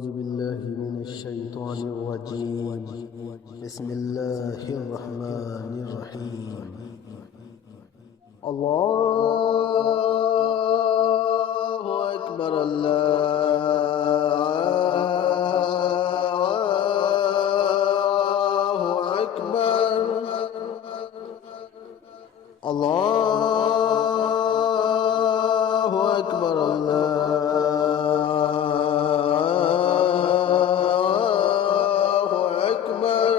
أعوذ بالله من الشيطان الرجيم. بسم الله الرحمن الرحيم. الله أكبر الله أكبر الله أكبر الله أكبر.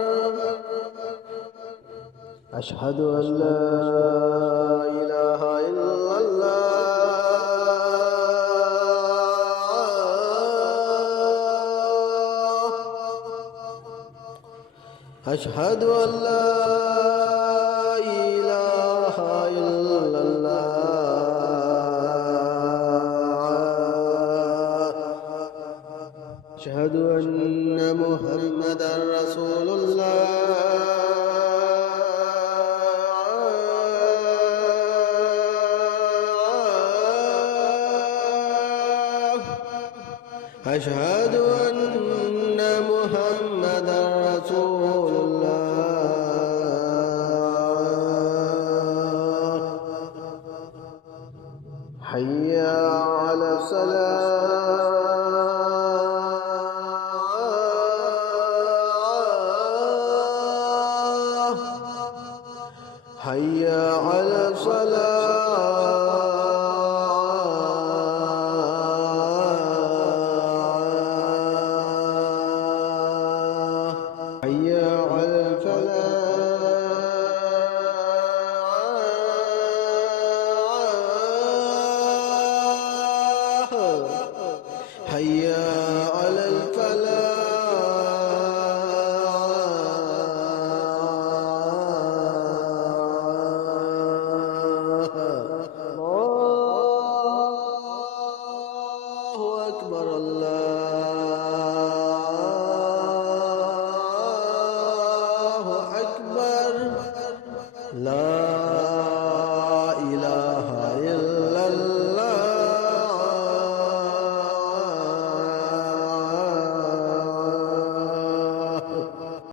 أشهد أن لا إله إلا الله. أشهد أن لا إله إلا الله. أشهد أن محمدا رسول الله. أشهد أن محمدا